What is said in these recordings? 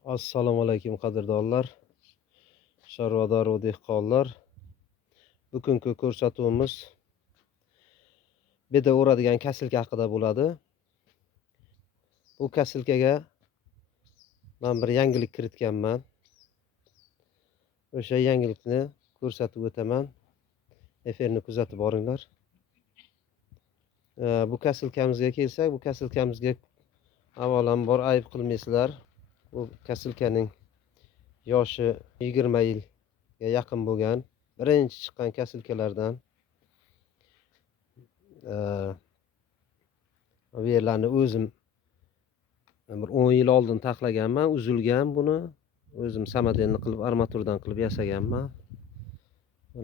Assalomu alaykum qadrdonlar, chorvador va dehqonlar. Bugungi ko'rsatuvimiz beda o'radigan kasilka haqida bo'ladi. Bu kasilkaga men bir yangilik kiritganman. O'sha yangilikni ko'rsatib o'taman. Efirni kuzatib boringlar. Bu kasilkamizga kelsak, bu kasilkamizga avvalambor ayb qilmaysizlar. Bu kasilkaning yoshi 20 yilga yaqin bo'lgan, birinchi chiqqan kasilkalardan. Bu yerlarni o'zim bir 10 yil oldin taxlaganman, uzilgan buni. O'zim samodelni qilib, armaturdan qilib yasaganman.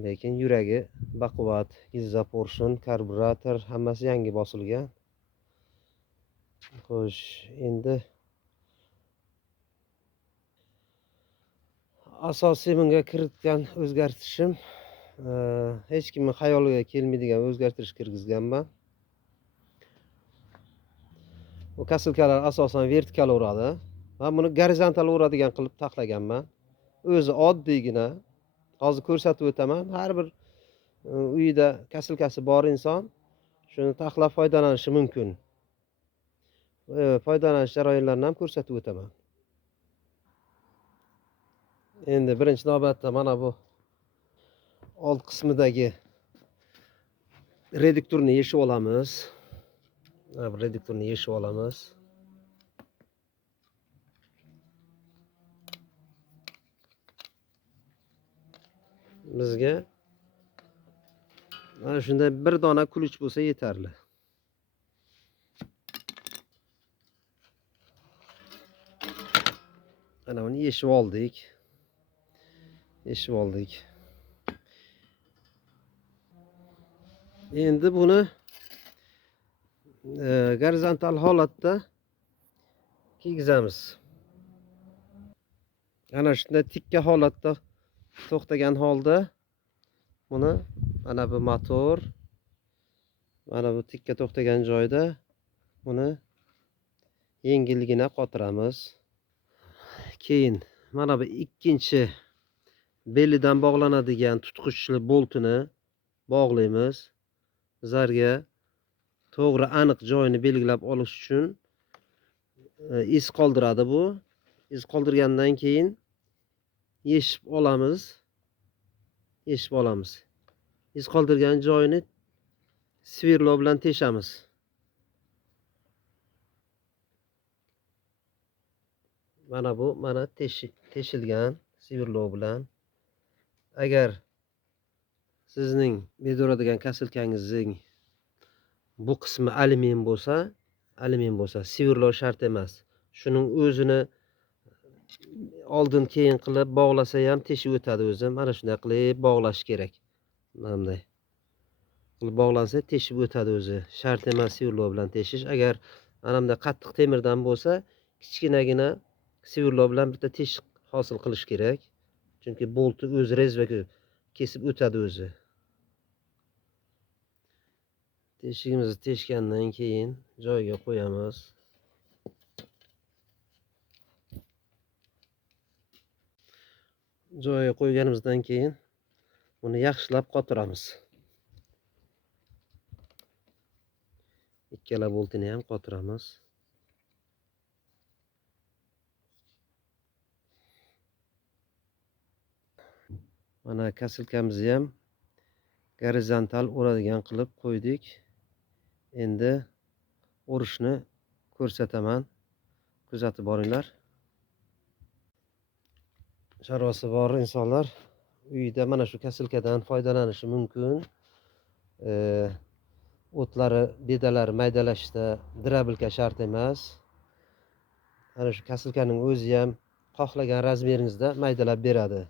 Lekin yuragi baquvvat, izoporshon, karburator hammasi yangi bosilgan. Xo'sh, endi asosiy bunga kiritgan o'zgartirishim hech kimning xayoliga kelmaydigan o'zgartirish kirgizganman. Bu kasilkalar asosan vertikal uradi. Men buni gorizontal uradigan qilib taxlaganman. O'zi oddiygina. Hozir ko'rsatib o'taman. Har bir uyida kasilkasi bor inson shuni taxlab foydalanishi mumkin. Foydalanish jarayonlarini ham ko'rsatib o'taman. Endi birinchi navbatda mana bu old qismidagi reduktorni yechib olamiz. Reduktorni yechib olamiz. Bizga mana shunday bir dona kulich bo'lsa yetarli. Ana uni yechib oldik. Endi buni gorizontal holatda kiygizamiz. Ana shunday tikka holatda to'xtagan holda buni mana bu motor, mana bu tikka to'xtagan joyda buni yengilgina qotiramiz. Keyin mana bu ikkinchi belidan bog'lanadigan tutqichli boltini bog'laymiz. Zarga to'g'ri aniq joyini belgilab olish uchun iz qoldiradi bu. Iz qoldirgandan keyin yechib olamiz. Iz qoldirgan joyini svirlo bilan teshamiz. Mana bu teshilgan svirlo bilan. Agar sizning bedoradigan kasilkangizning bu qismi alyumin bo'lsa, svirlo shart emas. Shuning o'zini oldin keyin qilib bog'lasa ham teshib o'tadi o'zi. Mana shunday qilib bog'lash kerak. Mana bunday qilib bog'lansa teshib o'tadi o'zi. Shart emas svirlo bilan teshish. Agar mana bunday qattiq temirdan bo'lsa, kichkinagina svirlo bilan bitta teshik hosil qilish kerak. Chunki boltni o'zi rezvaga kesib o'tadi o'zi. Teshigimizni teshgandan keyin joyiga qo'yamiz. Joyiga qo'yganimizdan keyin buni yaxshilab qotiramiz. Ikkala boltini ham qotiramiz. Mana kasilkamizni ham gorizontal o'radigan qilib qo'ydik. Endi o'rishni ko'rsataman. Kuzatib boringlar. Chorvasi bor insonlar uyida mana shu kasilkadan foydalanishi mumkin. O'tlari, bedalari maydalashda drabilka shart emas. Ana shu kasilkaning o'zi ham xohlagan razmeringizda maydalab beradi.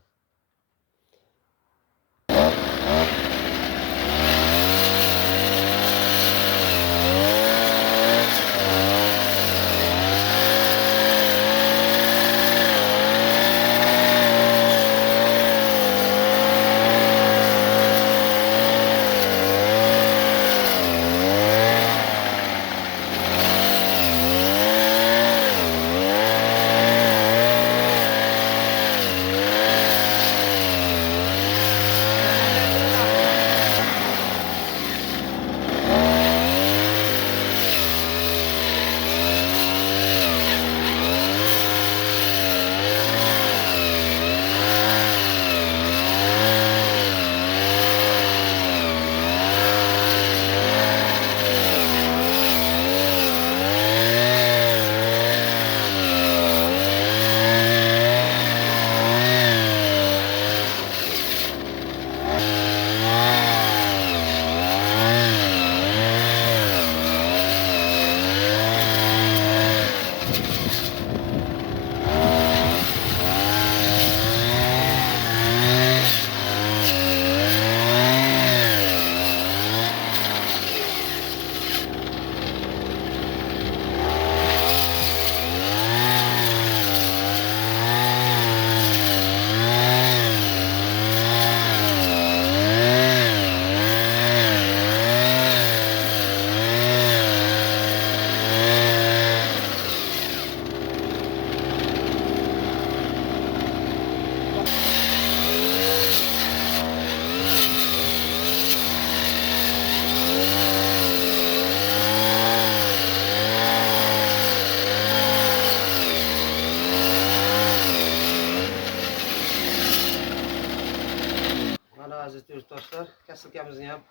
yurtdoshlar, kasilkamizni ham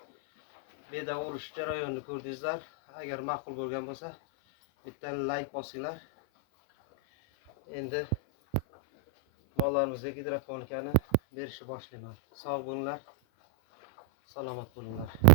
beda urish jarayonini ko'rdingizlar. Agar ma'qul bo'lgan bo'lsa, bitta like bosinglar. Endi mollarimizga gidroponikani berishni boshlayman. Sog' bo'linglar, salomat bo'linglar.